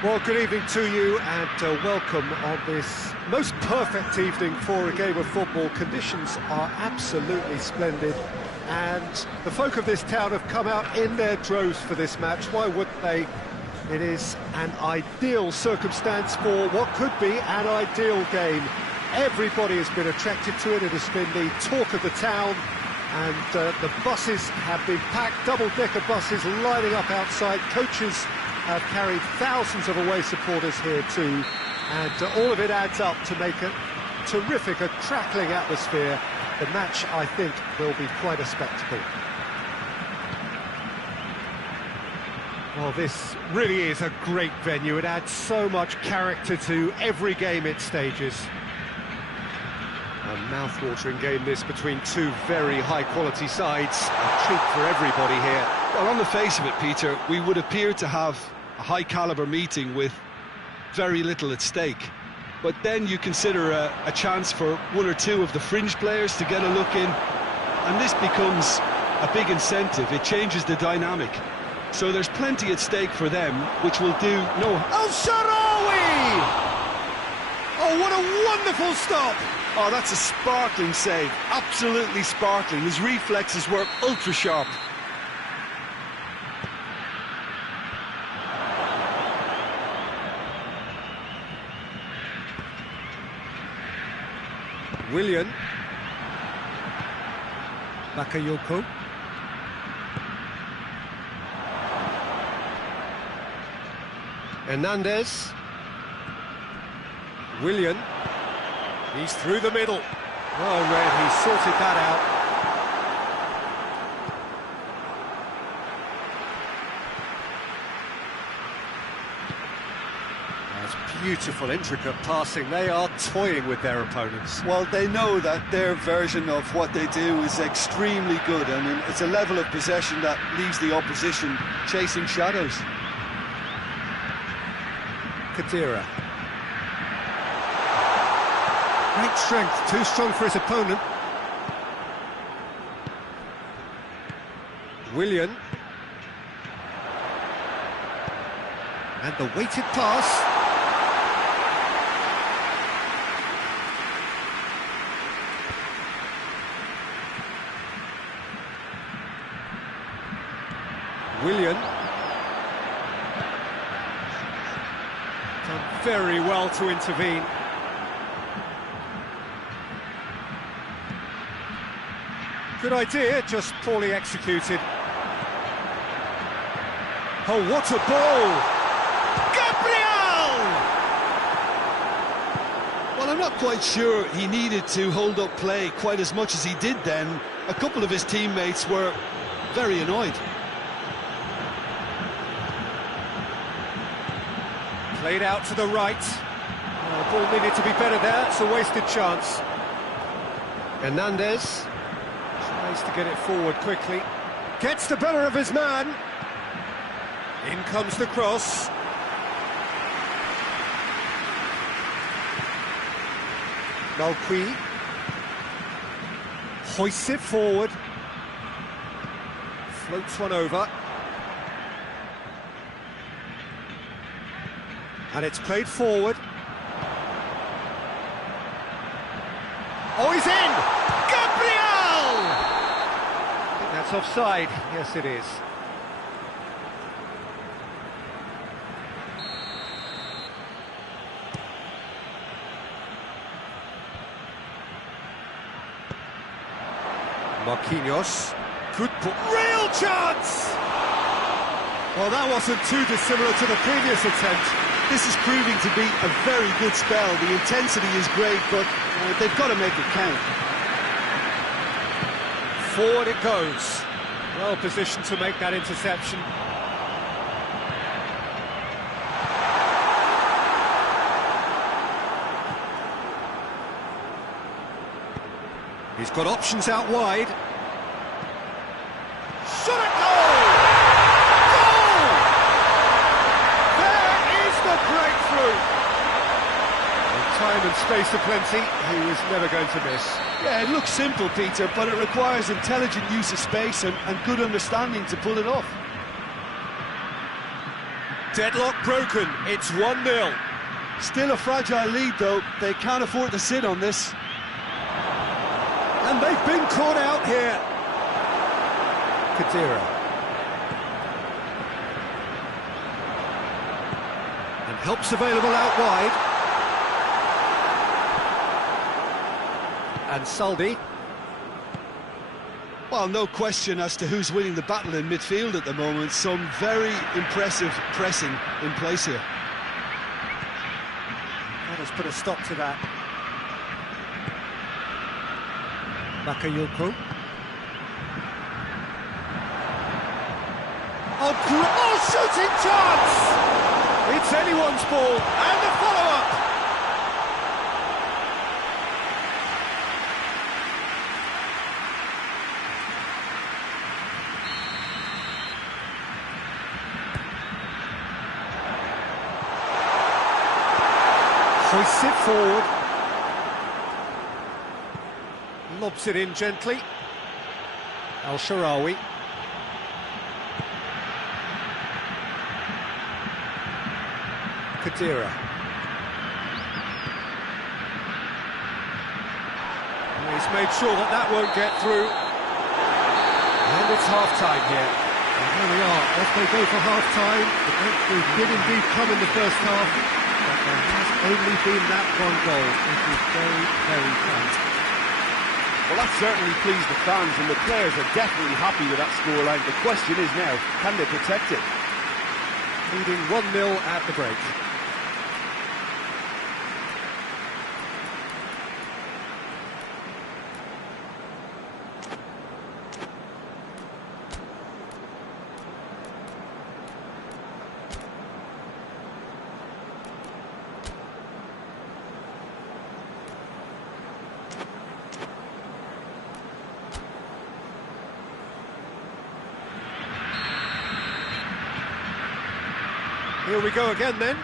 Well, good evening to you and welcome on this most perfect evening for a game of football. Conditions are absolutely splendid and the folk of this town have come out in their droves for this match. Why wouldn't they? It is an ideal circumstance for what could be an ideal game. Everybody has been attracted to it. It has been the talk of the town, and the buses have been packed, double-decker buses lining up outside. Coaches have carried thousands of away supporters here too, and all of it adds up to make a terrific, a crackling atmosphere. The match, I think, will be quite a spectacle. Well, this really is a great venue. It adds so much character to every game it stages. A mouth-watering game this between two very high-quality sides. A treat for everybody here. Well, on the face of it, Peter, we would appear to have a high-caliber meeting with very little at stake. But then you consider a chance for one or two of the fringe players to get a look in, and this becomes a big incentive. It changes the dynamic. So there's plenty at stake for them, which will do no... El Shaarawy! Oh, what a wonderful stop! Oh, that's a sparkling save. Absolutely sparkling. His reflexes were ultra-sharp. Willian. Bakayoko. Hernandez. Willian. He's through the middle. Well read, he sorted that out. That's beautiful, intricate passing. They are toying with their opponents. Well, they know that their version of what they do is extremely good. I mean, it's a level of possession that leaves the opposition chasing shadows. Kadira. Great strength, too strong for his opponent. Willian. And the weighted pass. Willian. Done very well to intervene. Good idea, just poorly executed. Oh, what a ball! Gabriel! Well, I'm not quite sure he needed to hold up play quite as much as he did then. A couple of his teammates were very annoyed. Played out to the right. Oh, the ball needed to be better there, it's a wasted chance. Hernandez tries to get it forward quickly. Gets the better of his man. In comes the cross. Malqui hoists it forward. Floats one over. And it's played forward. Oh, he's in! Gabriel! I think that's offside. Yes, it is. Marquinhos. Good ball. Real chance! Well, that wasn't too dissimilar to the previous attempt. This is proving to be a very good spell. The intensity is great, but they've got to make it count. Forward it goes. Well positioned to make that interception. He's got options out wide. Shot at goal! Goal! There is the breakthrough! With time and space aplenty, he was never going to miss. Yeah, it looks simple, Peter, but it requires intelligent use of space and good understanding to pull it off. Deadlock broken, it's 1-0. Still a fragile lead, though. They can't afford to sit on this. And they've been caught out here. Kadira. And help's available out wide. And Saldi. Well, no question as to who's winning the battle in midfield at the moment. Some very impressive pressing in place here. That has put a stop to that. Bakayoko. Oh, shooting chance! It's anyone's ball, and the follow-up! Hoists it forward. Lobs it in gently. Al-Sharawi. Kadira. He's made sure that that won't get through. And it's half-time here. And here we are, off they go for half-time. The breakthrough did indeed come in the first half, but there has only been that one goal. It is very, very tight. Well, that certainly pleased the fans, and the players are definitely happy with that scoreline. The question is now, can they protect it? Leading 1-0 at the break. Here we go again then.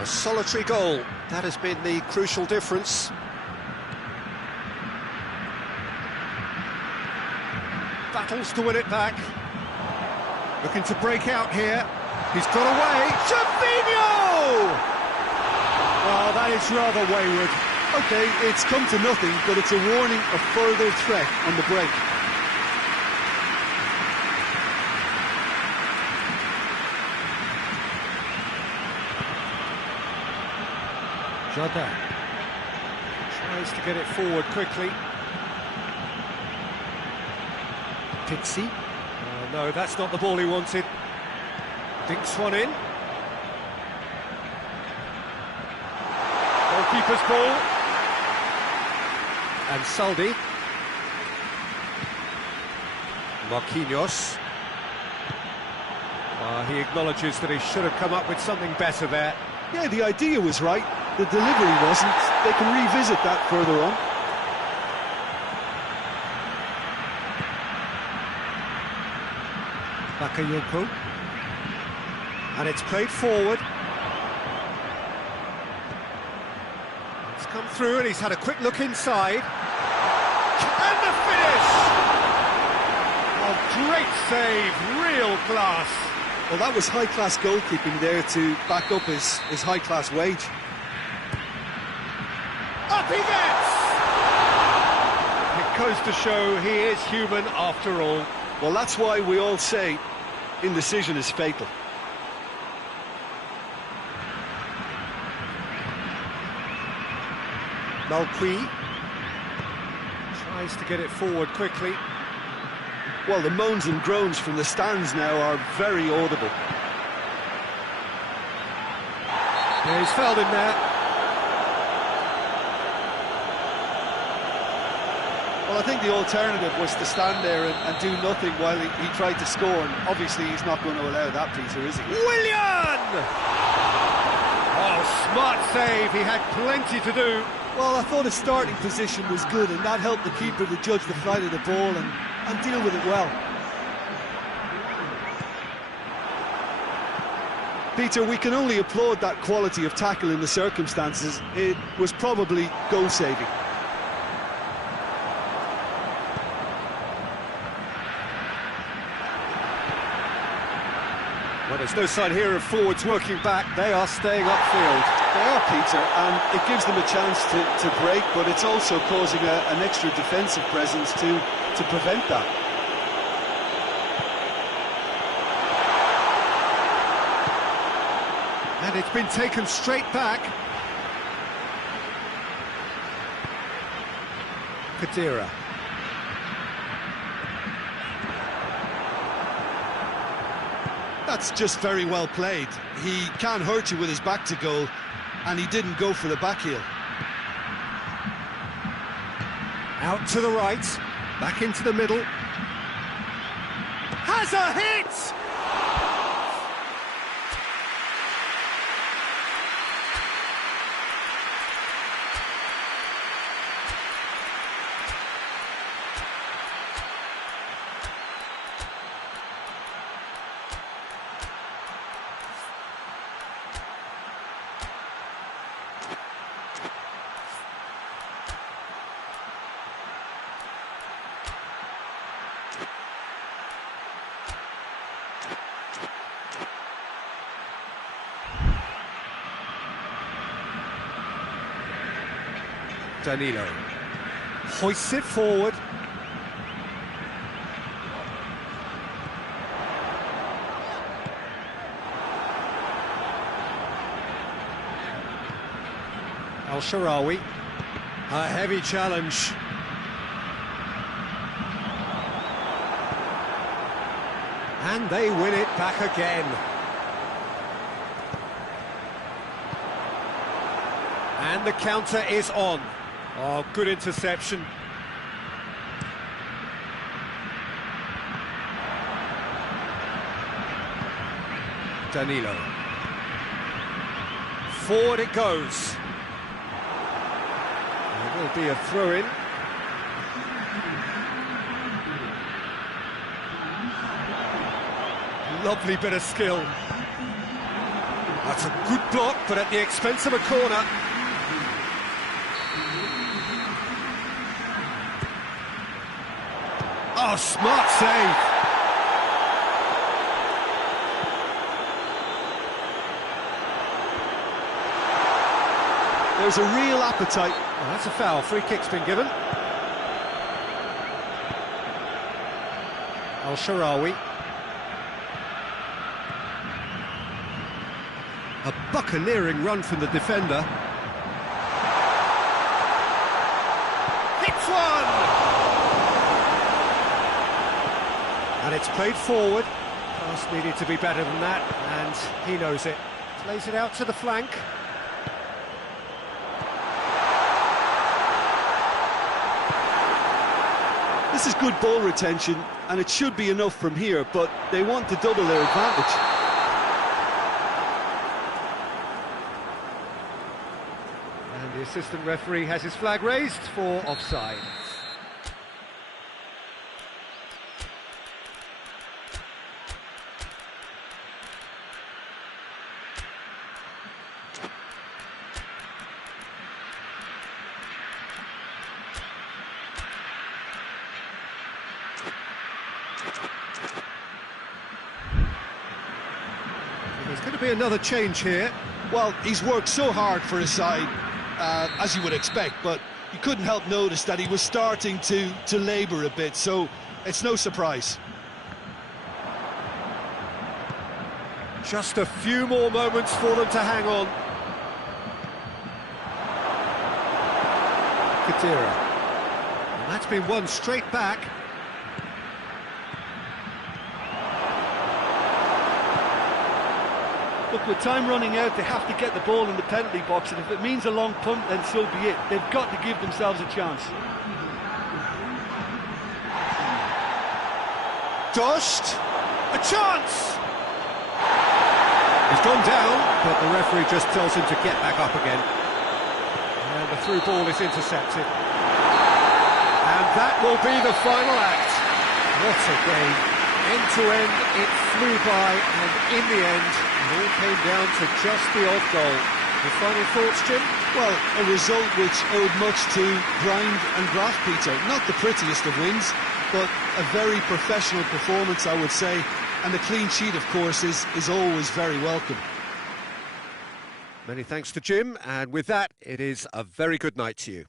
A solitary goal. That has been the crucial difference. Battles to win it back. Looking to break out here. He's got away. Gervinho! Well, that is rather wayward. OK, it's come to nothing, but it's a warning of further threat on the break. Jordan tries to get it forward quickly. Pixie. Oh, no, that's not the ball he wanted. Dinks one in. Goalkeeper's ball. And Saldi. Marquinhos. He acknowledges that he should have come up with something better there. Yeah, the idea was right. The delivery wasn't. They can revisit that further on. Bakayoko. And it's played forward. It's come through and he's had a quick look inside. And the finish! Oh, great save, real class. Well, that was high-class goalkeeping there to back up his high-class wage. Up he gets! It goes to show he is human after all. Well, that's why we all say indecision is fatal. Malqui tries to get it forward quickly. Well, the moans and groans from the stands now are very audible. Yeah, he's fouled him there. Well, I think the alternative was to stand there and do nothing while he tried to score, and obviously he's not going to allow that, Peter, is he? Willian! Oh, smart save, he had plenty to do. Well, I thought his starting position was good, and that helped the keeper to judge the flight of the ball and deal with it well. Peter, we can only applaud that quality of tackle in the circumstances. It was probably goal-saving. Well, there's no sign here of forwards working back. They are staying upfield. They are, Peter, and it gives them a chance to break, but it's also causing an extra defensive presence to prevent that. And it's been taken straight back. Kadira. That's just very well played. He can't hurt you with his back to goal, and he didn't go for the back heel. Out to the right, back into the middle. Has a hit! Danilo hoists it forward. Al-Sharawi, a heavy challenge. And they win it back again. And the counter is on. Oh, good interception. Danilo. Forward it goes. There will be a throw-in. Lovely bit of skill. That's a good block, but at the expense of a corner. Oh, smart save. There's a real appetite. Oh, that's a foul. Free kick's been given. Al-Sharawi. A buccaneering run from the defender. Hits one! And it's played forward. Pass needed to be better than that, and he knows it. Plays it out to the flank. This is good ball retention, and it should be enough from here, but they want to double their advantage. And the assistant referee has his flag raised for offside. There's going to be another change here. Well, he's worked so hard for his side, as you would expect, but you couldn't help notice that he was starting to labour a bit, so it's no surprise. Just a few more moments for them to hang on. Kadira. And that's been won straight back. Look, with time running out, they have to get the ball in the penalty box, and if it means a long punt, then so be it. They've got to give themselves a chance. Dost, a chance! He's gone down, but the referee just tells him to get back up again. And the through ball is intercepted. And that will be the final act. What a game. End to end, it flew by, and in the end, it all came down to just the odd goal. The final thoughts, Jim? Well, a result which owed much to grind and graft, Peter. Not the prettiest of wins, but a very professional performance, I would say. And a clean sheet, of course, is always very welcome. Many thanks to Jim, and with that, it is a very good night to you.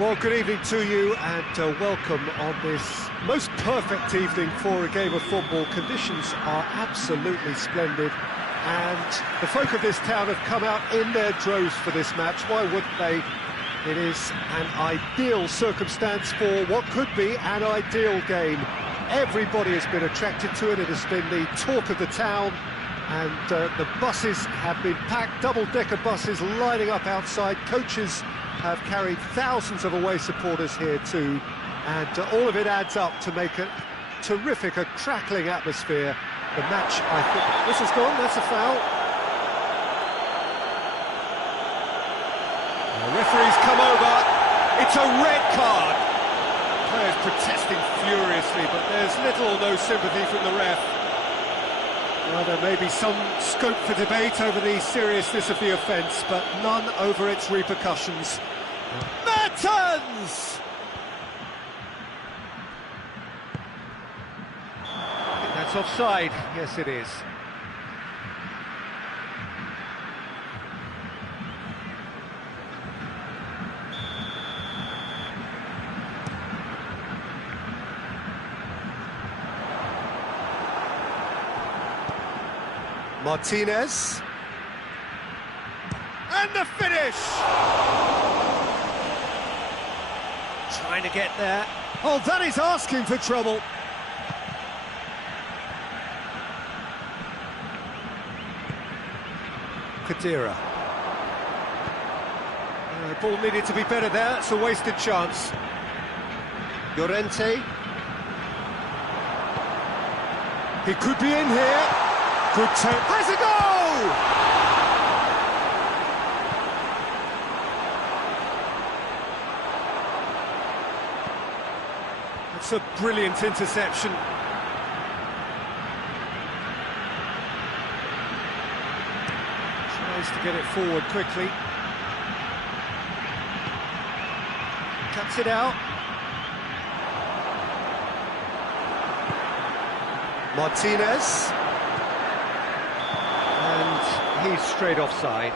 Well, good evening to you and welcome on this most perfect evening for a game of football. Conditions are absolutely splendid and the folk of this town have come out in their droves for this match. Why wouldn't they? It is an ideal circumstance for what could be an ideal game. Everybody has been attracted to it. It has been the talk of the town, and the buses have been packed, double-decker buses lining up outside. Coaches have carried thousands of away supporters here too, and all of it adds up to make a terrific, a crackling atmosphere. The match, I think... This has gone, that's a foul. The referee's come over. It's a red card. Players protesting furiously, but there's little or no sympathy from the ref. Well, there may be some scope for debate over the seriousness of the offence, but none over its repercussions. Mertens! I think that's offside. Yes, it is. Martinez. And the finish! Trying to get there. Oh, that is asking for trouble. Kadira. Ball needed to be better there. It's a wasted chance. Llorente. He could be in here. Good turn. Has a goal! That's a brilliant interception. Tries to get it forward quickly. Cuts it out. Martinez. And he's straight offside.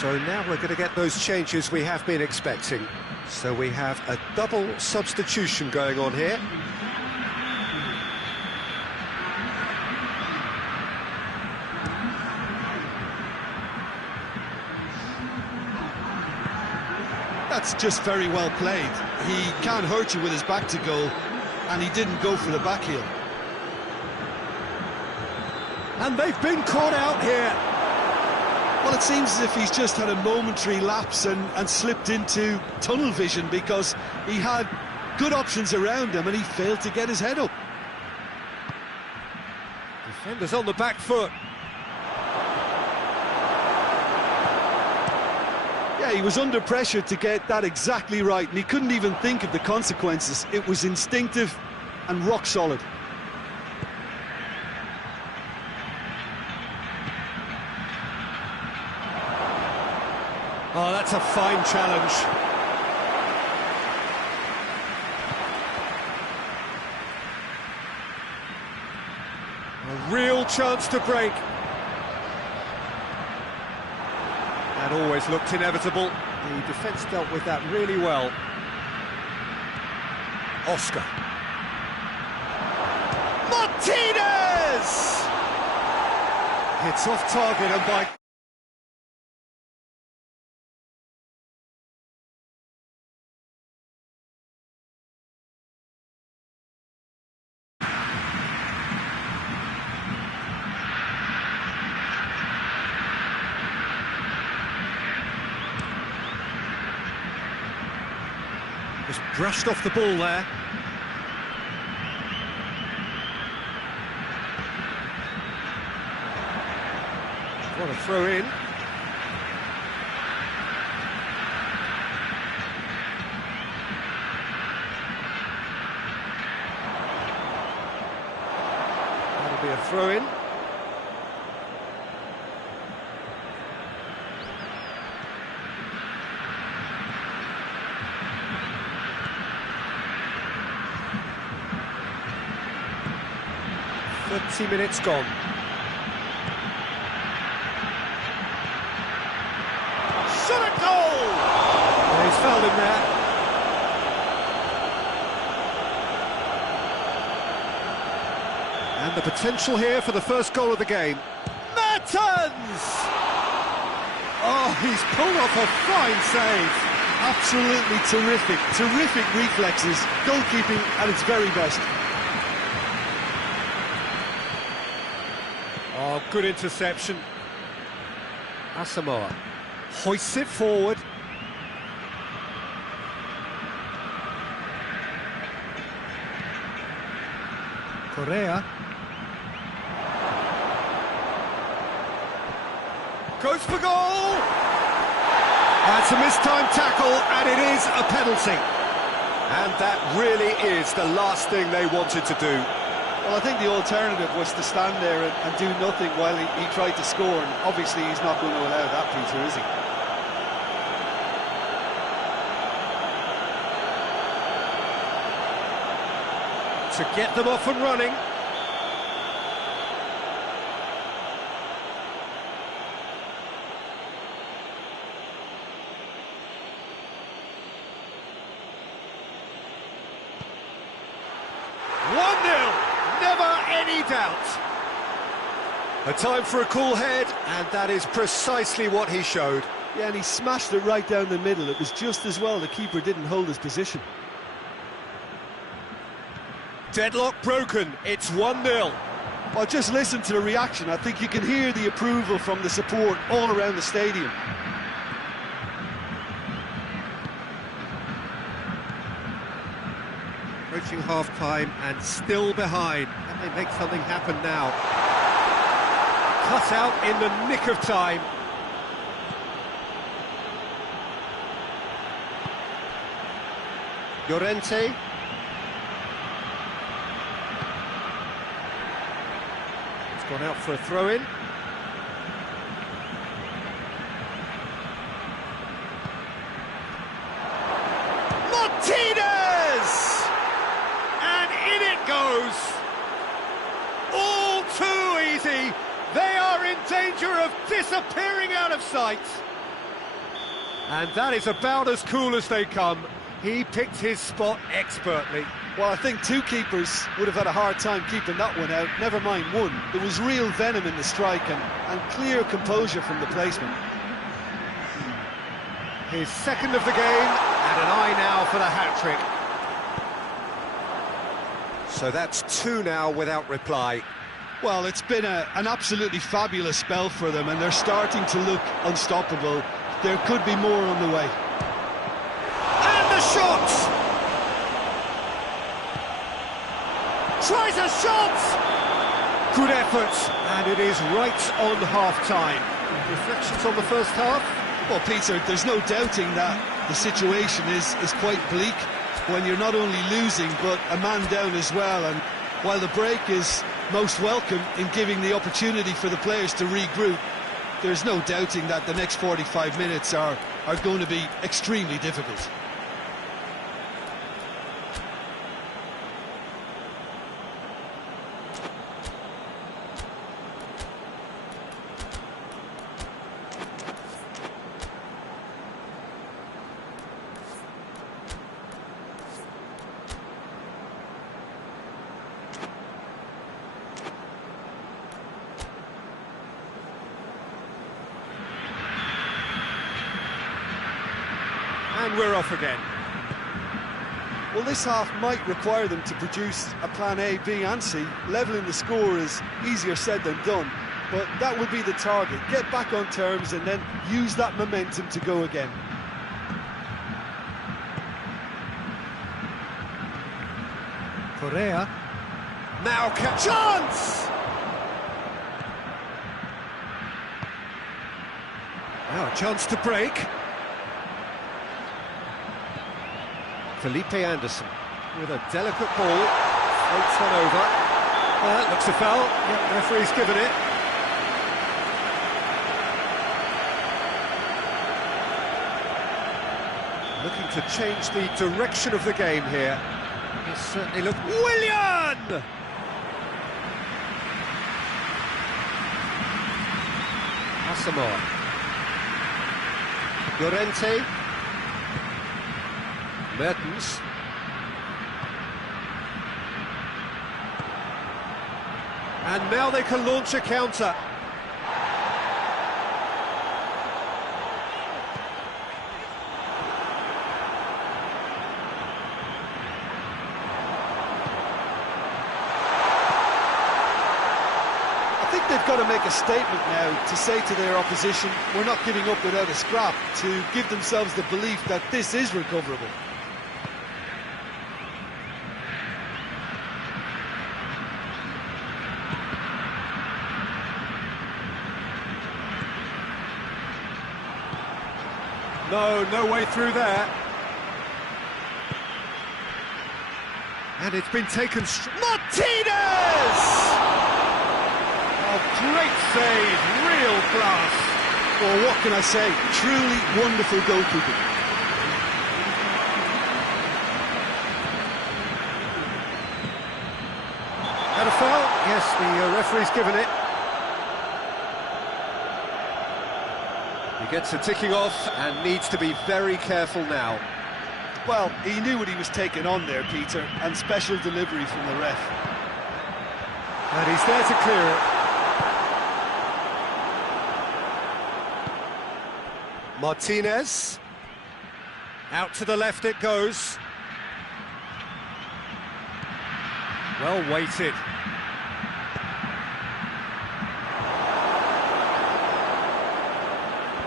So now we're going to get those changes we have been expecting. So we have a double substitution going on here. That's just very well played. He can't hurt you with his back to goal, and he didn't go for the back heel. And they've been caught out here. Well, it seems as if he's just had a momentary lapse and slipped into tunnel vision, because he had good options around him and he failed to get his head up. Defenders on the back foot. Yeah, he was under pressure to get that exactly right, and he couldn't even think of the consequences. It was instinctive and rock solid. Oh, that's a fine challenge. A real chance to break. And That always looked inevitable. The defence dealt with that really well. Oscar. Martinez! Hits off target and by... Just brushed off the ball there. What a throw in. That'll be a throw in. Minutes gone. Shot a goal! Yeah, he's fouled him there. And the potential here for the first goal of the game. Mertens! Oh, he's pulled off a fine save. Absolutely terrific, terrific reflexes, goalkeeping at its very best. Oh, good interception. Asamoah hoists it forward. Correa. Goes for goal! That's a mistimed tackle, and it is a penalty. And that really is the last thing they wanted to do. Well, I think the alternative was to stand there and do nothing while he tried to score, and obviously he's not going to allow that, Peter, is he? To get them off and running. Doubt. A time for a cool head, and that is precisely what he showed. Yeah, and he smashed it right down the middle. It was just as well the keeper didn't hold his position. Deadlock broken, it's 1-0. Well, just listen to the reaction. I think you can hear the approval from the support all around the stadium. Approaching half-time and still behind. Can they make something happen now? Cut out in the nick of time. Llorente. It's gone out for a throw-in. Martinez! And in it goes. All too easy. They are in danger of disappearing out of sight. And that is about as cool as they come. He picked his spot expertly. Well, I think two keepers would have had a hard time keeping that one out, never mind one. There was real venom in the strike and clear composure from the placement. His second of the game, and an eye now for the hat-trick. So that's two now without reply. Well, it's been an absolutely fabulous spell for them, and they're starting to look unstoppable. There could be more on the way. And the shot! Tries a shot! Good effort, and it is right on half-time. Reflections on the first half? Well, Peter, there's no doubting that the situation is quite bleak when you're not only losing, but a man down as well. And while the break is most welcome in giving the opportunity for the players to regroup, there's no doubting that the next 45 minutes are going to be extremely difficult. And we're off again. Well, this half might require them to produce a plan A, B and C. Levelling the score is easier said than done, but that will be the target. Get back on terms and then use that momentum to go again. Correa. Now chance! Now a chance to break. Felipe Anderson with a delicate ball, floats one over. Looks a foul. Yep, the referee's given it. Looking to change the direction of the game here. It certainly looked... Willian! Asamoah. Llorente. Mertens. And now they can launch a counter. I think they've got to make a statement now to say to their opposition, we're not giving up without a scrap, to give themselves the belief that this is recoverable. No way through there. And it's been taken... Martinez! A great save, real class. Well, what can I say? Truly wonderful goalkeeping. And a foul? Yes, the referee's given it. He gets a ticking off and needs to be very careful now. Well, he knew what he was taking on there, Peter, and special delivery from the ref. And he's there to clear it. Martinez. Out to the left it goes. Well weighted.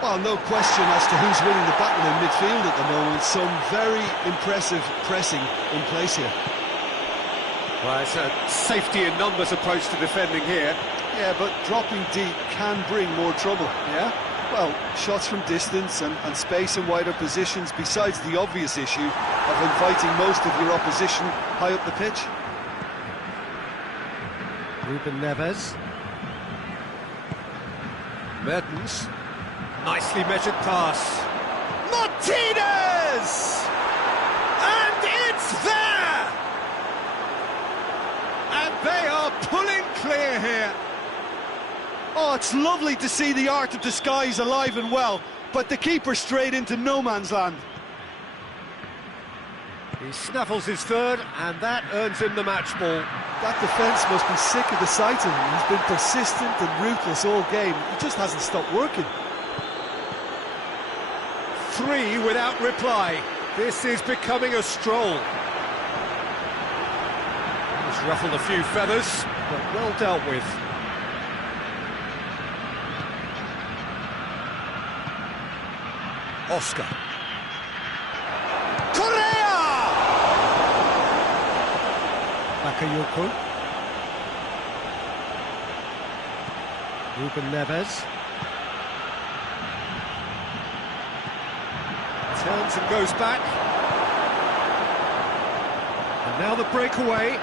Well, no question as to who's winning the battle in midfield at the moment. Some very impressive pressing in place here. Well, it's a safety in numbers approach to defending here. Yeah, but dropping deep can bring more trouble. Yeah? Well, shots from distance and space in wider positions, besides the obvious issue of inviting most of your opposition high up the pitch. Ruben Neves. Mertens. Nicely measured pass. Martinez! And it's there! And they are pulling clear here. Oh, it's lovely to see the art of disguise alive and well, but the keeper straight into no man's land. He snaffles his third, and that earns him the match ball. That defence must be sick of the sight of him. He's been persistent and ruthless all game. He just hasn't stopped working. 3 without reply. This is becoming a stroll. He's ruffled a few feathers, but well dealt with. Oscar. Correa! Bakayoko. Ruben Neves. Turns and goes back. And now the breakaway.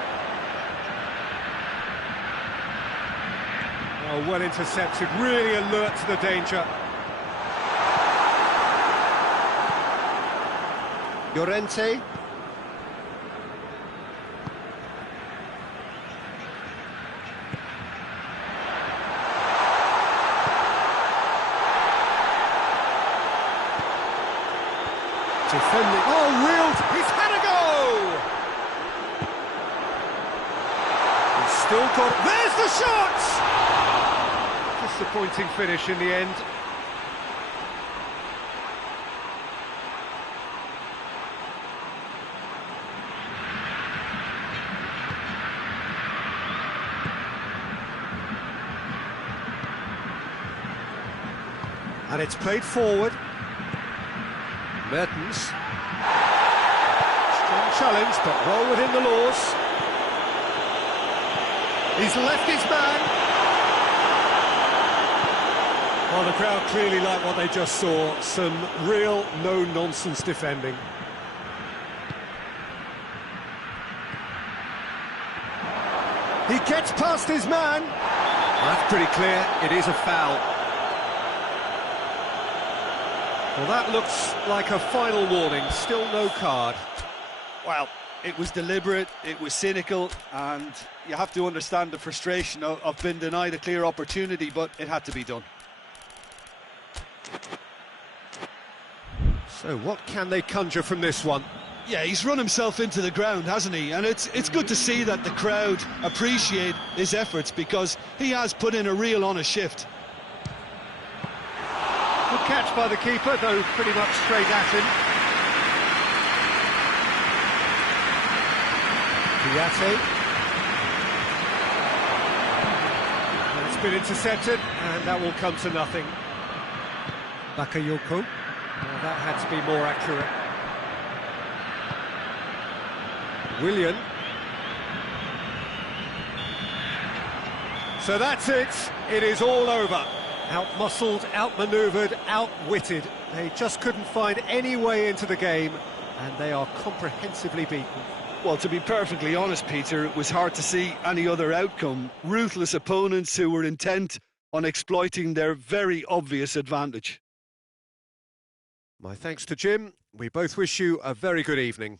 Oh, well intercepted, really alert to the danger. Llorente. Defending. Oh, reeled! He's had a go! He's still got... There's the shot! Disappointing finish in the end. And it's played forward. Mertens. Strong challenge, but well within the laws. He's left his man. Well, the crowd clearly like what they just saw. Some real no-nonsense defending. He gets past his man. Well, that's pretty clear. It is a foul. Well, that looks like a final warning. Still no card. Well, it was deliberate, it was cynical, and you have to understand the frustration of being denied a clear opportunity, but it had to be done. So what can they conjure from this one? Yeah, he's run himself into the ground, hasn't he? And it's good to see that the crowd appreciate his efforts, because he has put in a real honest shift. Good catch by the keeper, though pretty much straight at him. Piatti. And it's been intercepted, and that will come to nothing. Bakayoko. Well, that had to be more accurate. Willian. So that's it. It is all over. Out-muscled, out-manoeuvred, out-witted. They just couldn't find any way into the game, and they are comprehensively beaten. Well, to be perfectly honest, Peter, it was hard to see any other outcome. Ruthless opponents who were intent on exploiting their very obvious advantage. My thanks to Jim. We both wish you a very good evening.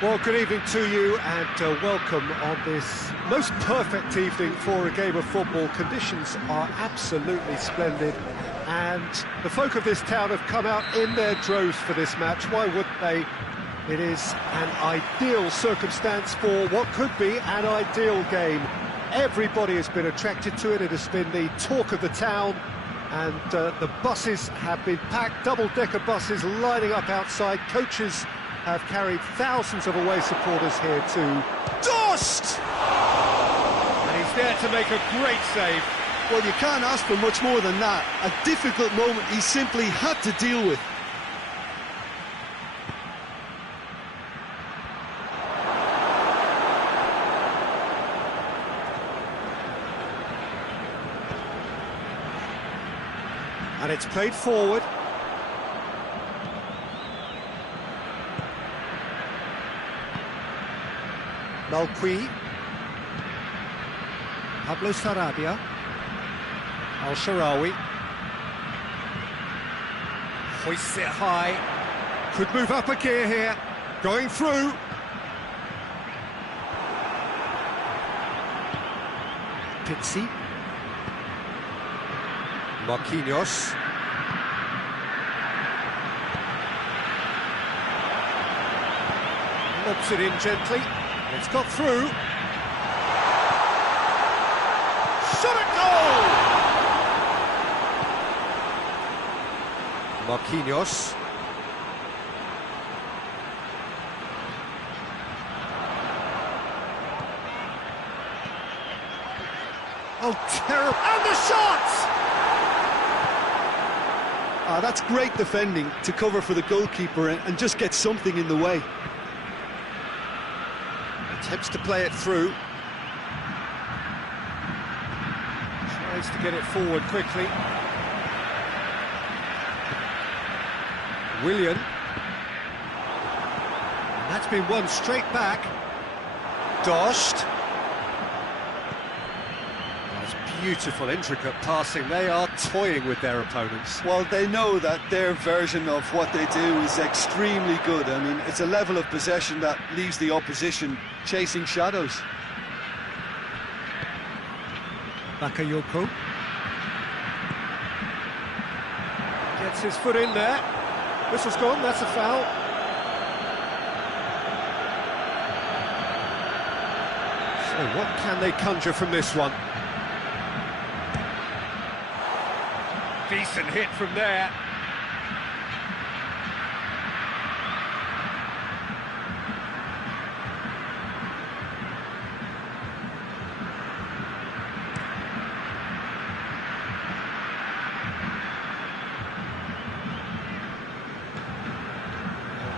Well, good evening to you, and welcome on this most perfect evening for a game of football. Conditions are absolutely splendid, and the folk of this town have come out in their droves for this match. Why wouldn't they? It is an ideal circumstance for what could be an ideal game. Everybody has been attracted to it. It has been the talk of the town, and the buses have been packed, double-decker buses lining up outside. Coaches have carried thousands of away supporters here too. Dust! And he's there to make a great save. Well, you can't ask for much more than that. A difficult moment he simply had to deal with. And it's played forward. Malqui. Pablo Sarabia. Al-Sharawi. Hoists it high. Could move up a gear here. Going through. Pizzi. Marquinhos. Lobs it in gently. It's got through. Shot at goal! Marquinhos. Oh, terrible. And the shot! That's great defending to cover for the goalkeeper and just get something in the way. Attempts to play it through. Tries to get it forward quickly. Willian. And that's been won straight back. Dost. Beautiful, intricate passing. They are toying with their opponents. Well, they know that their version of what they do is extremely good. I mean, it's a level of possession that leaves the opposition chasing shadows. Bakayoko. Gets his foot in there. Whistle's gone, that's a foul. So what can they conjure from this one? Decent hit from there.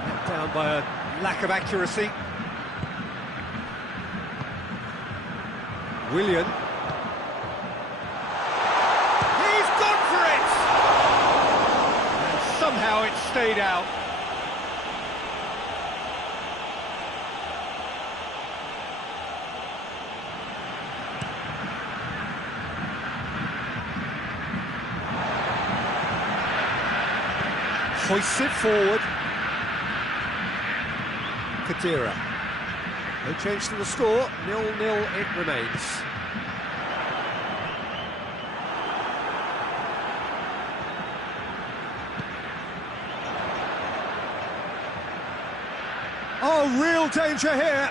Let down by a lack of accuracy. Willian. Somehow it stayed out. Hoists it forward. Kadira. No change to the score. 0-0 it remains. Oh, real danger here.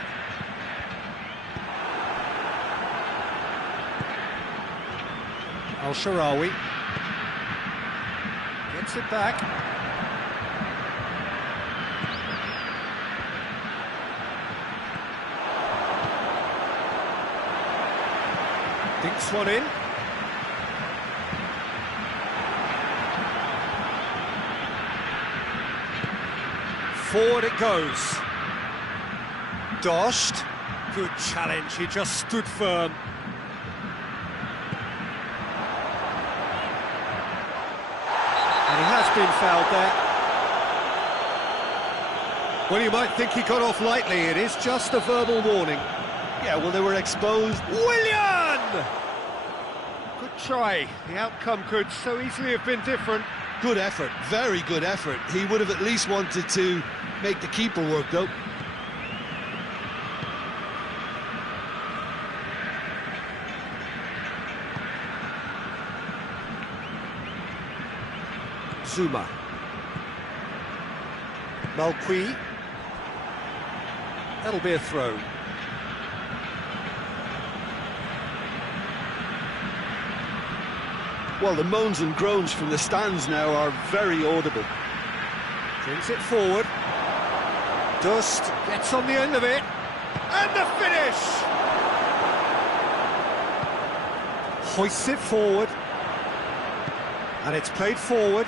Al-Sharawi gets it back. Dinks one in. Forward it goes. Dost, good challenge, he just stood firm. And he has been fouled there. Well, you might think he got off lightly, it is just a verbal warning. Yeah, well, they were exposed. Willian! Good try, the outcome could so easily have been different. Good effort, very good effort. He would have at least wanted to make the keeper work, though. Zuma. Malqui. That'll be a throw. Well, the moans and groans from the stands now are very audible. Brings it forward. Dust gets on the end of it. And the finish! Hoists it forward. And it's played forward.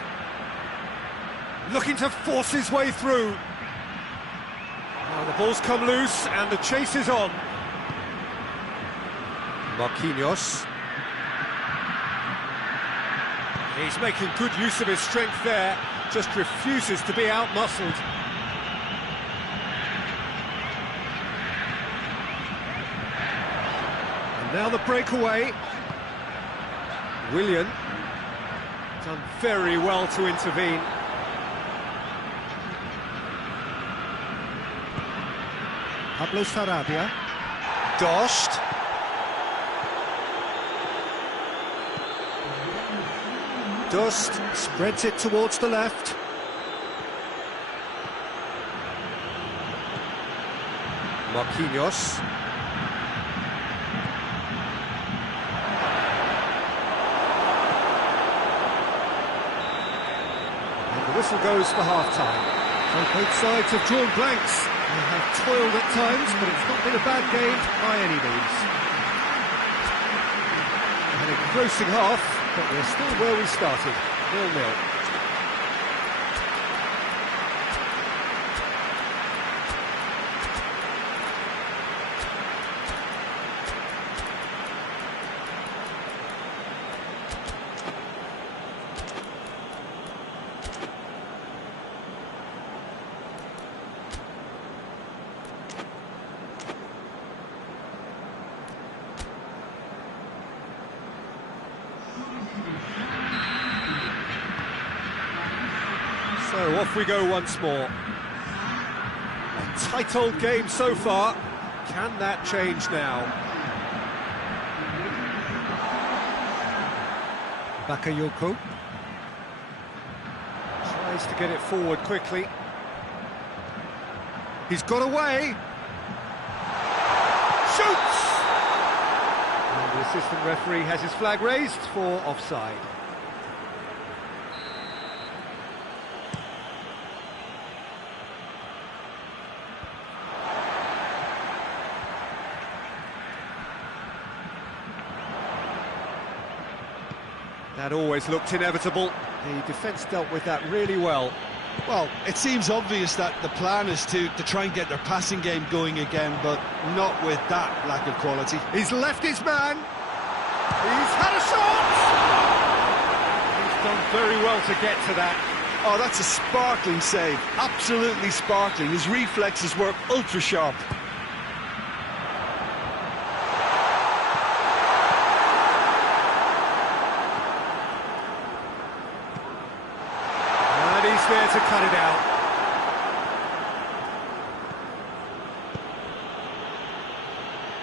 Looking to force his way through. Now the ball's come loose and the chase is on. Marquinhos. He's making good use of his strength there, just refuses to be out-muscled. And now the breakaway. Willian. Done very well to intervene. Pablo Sarabia. Dost. Dust spreads it towards the left. Marquinhos. And the whistle goes for half-time. So both sides have drawn blanks. They have toiled at times, but it's not been a bad game by any means. An engrossing half, but we're still where we started, 0-0. So off we go once more. A tight old game so far. Can that change now? Bakayoko tries to get it forward quickly. He's got away. Shoots! And the assistant referee has his flag raised for offside. That always looked inevitable. The defence dealt with that really well. Well, it seems obvious that the plan is to try and get their passing game going again, but not with that lack of quality. He's left his man. He's had a shot! He's done very well to get to that. Oh, that's a sparkling save. Absolutely sparkling. His reflexes were ultra-sharp. There to cut it out.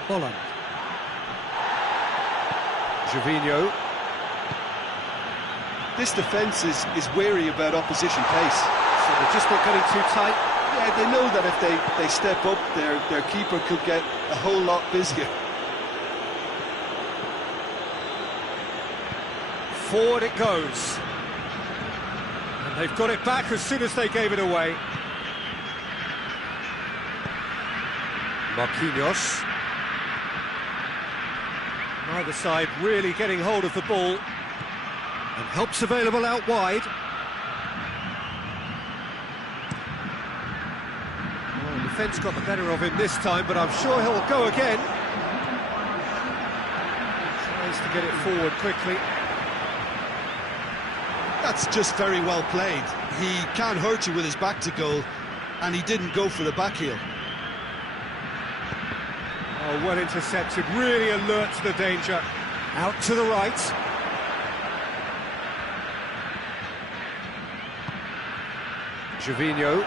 Holland. Gervinho. This defence is wary about opposition pace. So they're just not getting too tight? Yeah, they know that if they step up, their keeper could get a whole lot busier. Forward it goes. They've got it back as soon as they gave it away. Marquinhos. Neither side really getting hold of the ball. And help's available out wide. Well, the defence got the better of him this time, but I'm sure he'll go again. Tries to get it forward quickly. That's just very well played. He can't hurt you with his back to goal, and he didn't go for the back heel. Oh, well intercepted, really alert to the danger. Out to the right. Gervinho.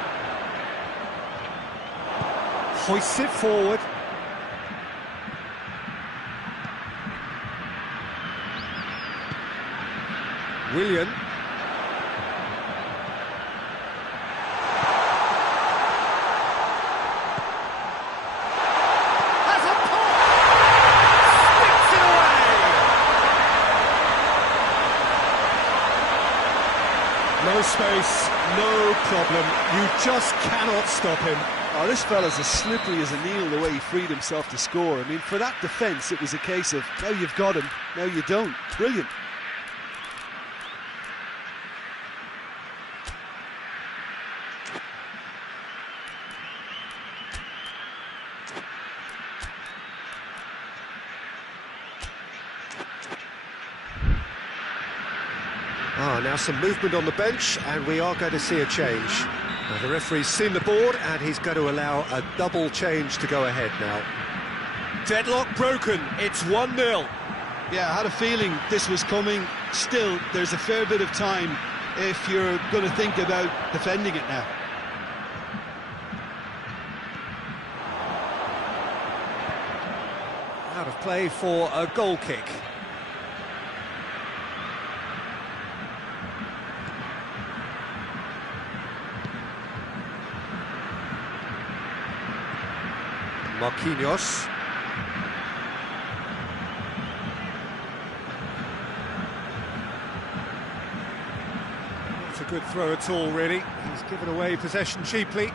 Hoists it forward. Willian. no space, no problem. You just cannot stop him. Oh, this fella's as slippery as a needle the way he freed himself to score. I mean, for that defence, it was a case of, now you've got him, now you don't. Brilliant. Now some movement on the bench, and we are going to see a change. Now, the referee's seen the board, and he's going to allow a double change to go ahead now. Deadlock broken, it's 1-0. Yeah, I had a feeling this was coming. Still, there's a fair bit of time if you're going to think about defending it now. Out of play for a goal kick. Marquinhos. Not a good throw at all, really. He's given away possession cheaply.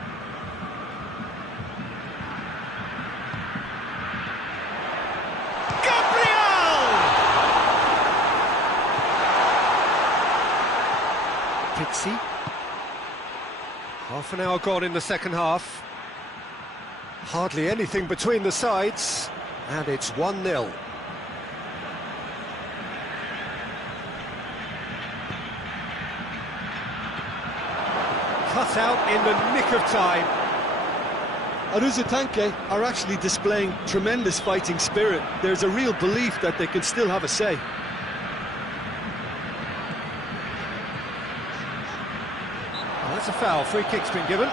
Gabriel! Pixie. Half an hour gone in the second half. Hardly anything between the sides, and it's 1-0. Cut out in the nick of time. Aruzatanke are actually displaying tremendous fighting spirit. There's a real belief that they can still have a say. Oh, that's a foul. Free kick's been given.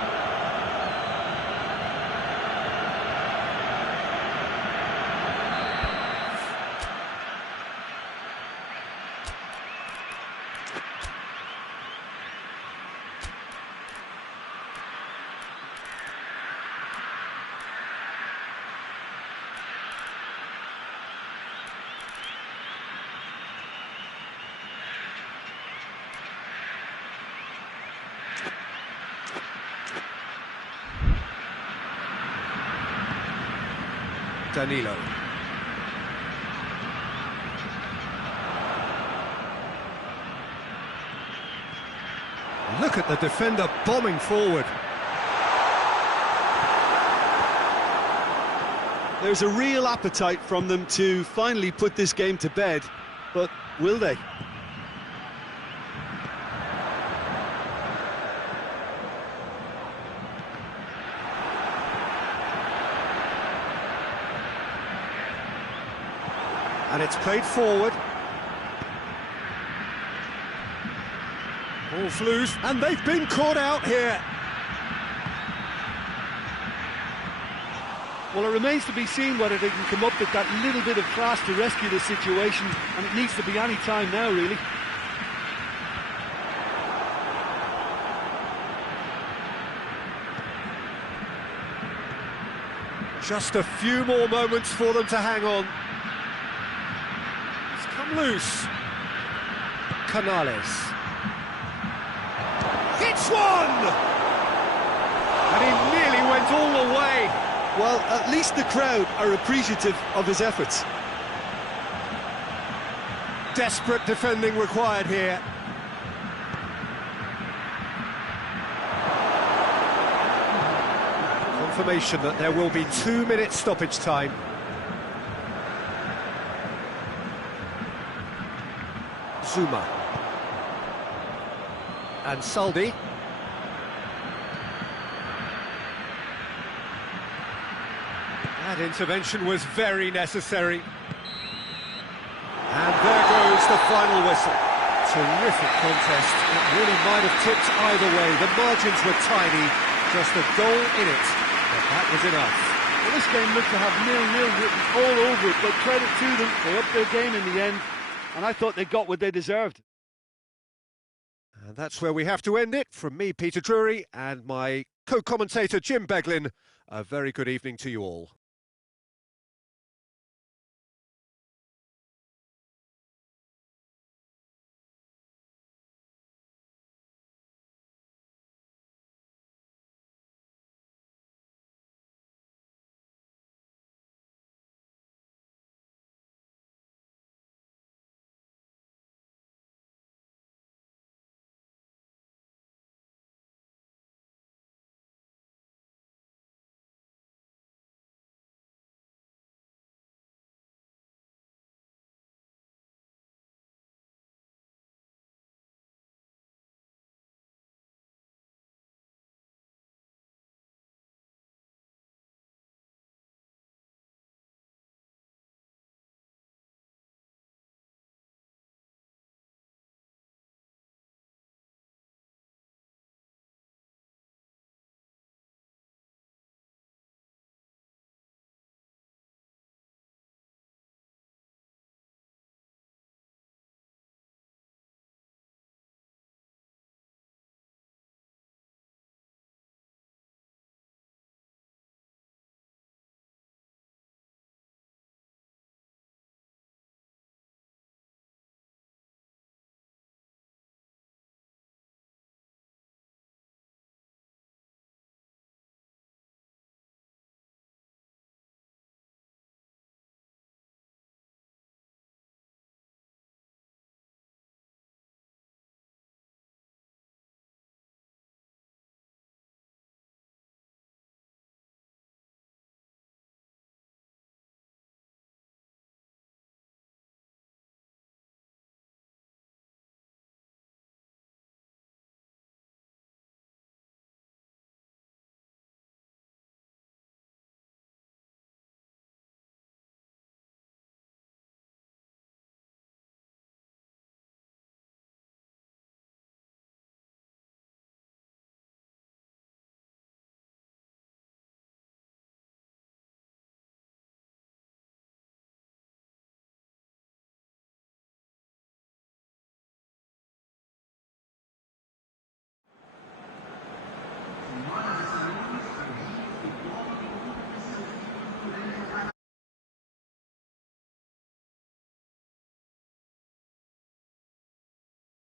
Danilo. Look at the defender bombing forward. There's a real appetite from them to finally put this game to bed, but will they? And it's played forward. Ball's loose, and they've been caught out here. Well, it remains to be seen whether they can come up with that little bit of class to rescue the situation, and it needs to be any time now, really. Just a few more moments for them to hang on. It's come loose. Canales. Hits one! And he nearly went all the way. Well, at least the crowd are appreciative of his efforts. Desperate defending required here. Confirmation that there will be 2 minutes stoppage time. Zuma. And Saldi. That intervention was very necessary. And there goes the final whistle. Terrific contest. It really might have tipped either way. The margins were tiny, just a goal in it. But that was enough. Well, this game looked to have 0-0 written all over it, but credit to them, they upped their game in the end, and I thought they got what they deserved. And that's where we have to end it. From me, Peter Drury, and my co-commentator, Jim Beglin, a very good evening to you all.